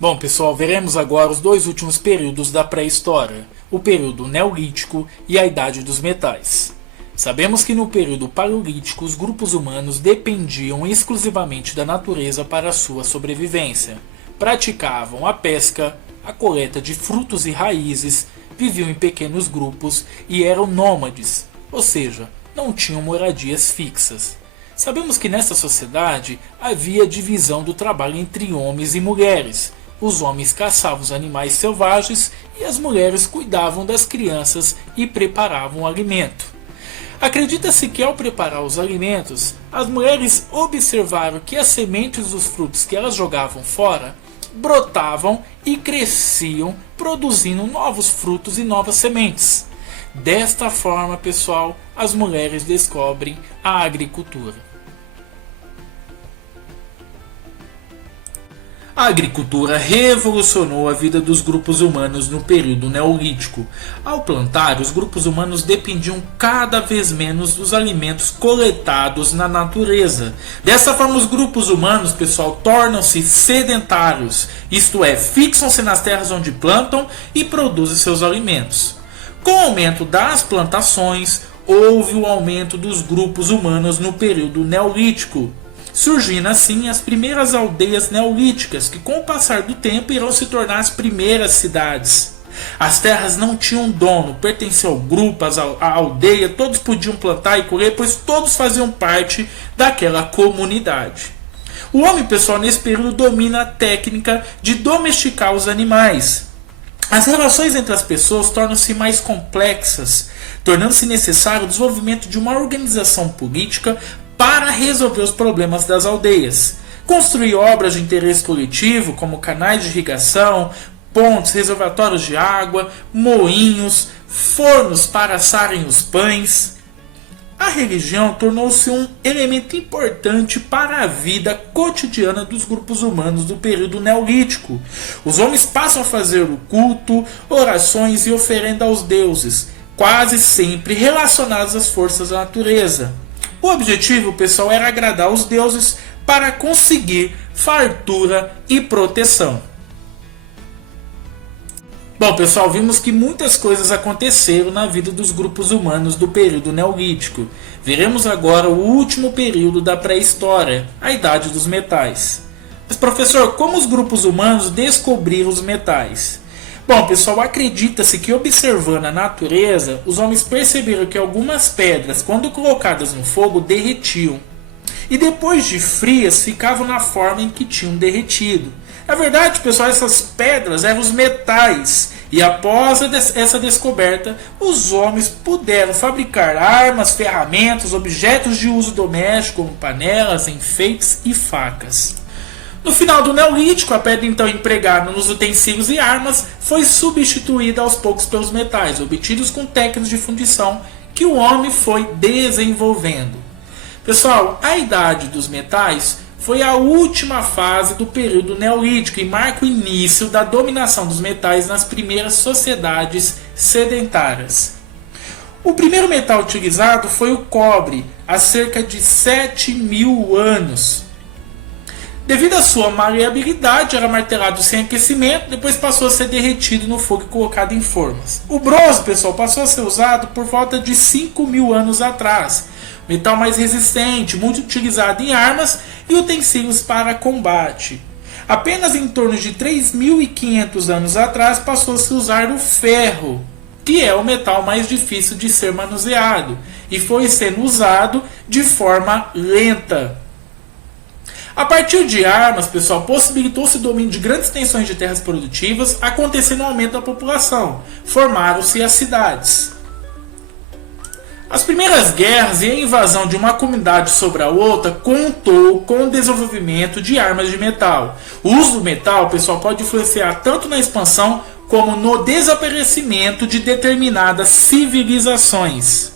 Bom, pessoal, veremos agora os dois últimos períodos da pré-história, o período Neolítico e a Idade dos Metais. Sabemos que no período Paleolítico os grupos humanos dependiam exclusivamente da natureza para sua sobrevivência. Praticavam a pesca, a coleta de frutos e raízes, viviam em pequenos grupos e eram nômades, ou seja, não tinham moradias fixas. Sabemos que nessa sociedade havia divisão do trabalho entre homens e mulheres. Os homens caçavam os animais selvagens e as mulheres cuidavam das crianças e preparavam o alimento. Acredita-se que ao preparar os alimentos, as mulheres observaram que as sementes dos frutos que elas jogavam fora brotavam e cresciam, produzindo novos frutos e novas sementes. Desta forma, pessoal, as mulheres descobrem a agricultura. A agricultura revolucionou a vida dos grupos humanos no período Neolítico. Ao plantar, os grupos humanos dependiam cada vez menos dos alimentos coletados na natureza. Dessa forma, os grupos humanos, pessoal, tornam-se sedentários, isto é, fixam-se nas terras onde plantam e produzem seus alimentos. Com o aumento das plantações, houve o aumento dos grupos humanos no período Neolítico, surgindo assim as primeiras aldeias neolíticas, que com o passar do tempo irão se tornar as primeiras cidades. As terras não tinham dono, pertenciam ao grupo, à aldeia, todos podiam plantar e colher, pois todos faziam parte daquela comunidade. O homem, pessoal, nesse período domina a técnica de domesticar os animais. As relações entre as pessoas tornam-se mais complexas, tornando-se necessário o desenvolvimento de uma organização política para resolver os problemas das aldeias. Construir obras de interesse coletivo, como canais de irrigação, pontes, reservatórios de água, moinhos, fornos para assarem os pães. A religião tornou-se um elemento importante para a vida cotidiana dos grupos humanos do período Neolítico. Os homens passam a fazer o culto, orações e oferenda aos deuses, quase sempre relacionados às forças da natureza. O objetivo, pessoal, era agradar os deuses para conseguir fartura e proteção. Bom, pessoal, vimos que muitas coisas aconteceram na vida dos grupos humanos do período Neolítico. Veremos agora o último período da pré-história, a Idade dos Metais. Mas, professor, como os grupos humanos descobriram os metais? Bom, pessoal, acredita-se que observando a natureza, os homens perceberam que algumas pedras, quando colocadas no fogo, derretiam. E depois de frias, ficavam na forma em que tinham derretido. Na verdade, pessoal, essas pedras eram os metais. E após essa descoberta, os homens puderam fabricar armas, ferramentas, objetos de uso doméstico, como panelas, enfeites e facas. No final do Neolítico, a pedra então empregada nos utensílios e armas foi substituída aos poucos pelos metais, obtidos com técnicas de fundição que o homem foi desenvolvendo. Pessoal, a Idade dos Metais foi a última fase do período Neolítico e marca o início da dominação dos metais nas primeiras sociedades sedentárias. O primeiro metal utilizado foi o cobre, há cerca de 7.000 anos. Devido à sua maleabilidade, era martelado sem aquecimento, depois passou a ser derretido no fogo e colocado em formas. O bronze, pessoal, passou a ser usado por volta de 5.000 anos atrás. Metal mais resistente, muito utilizado em armas e utensílios para combate. Apenas em torno de 3.500 anos atrás passou a se usar o ferro, que é o metal mais difícil de ser manuseado, e foi sendo usado de forma lenta. A partir de armas, pessoal, possibilitou-se o domínio de grandes extensões de terras produtivas, acontecendo o aumento da população. Formaram-se as cidades. As primeiras guerras e a invasão de uma comunidade sobre a outra contou com o desenvolvimento de armas de metal. O uso do metal, pessoal, pode influenciar tanto na expansão como no desaparecimento de determinadas civilizações.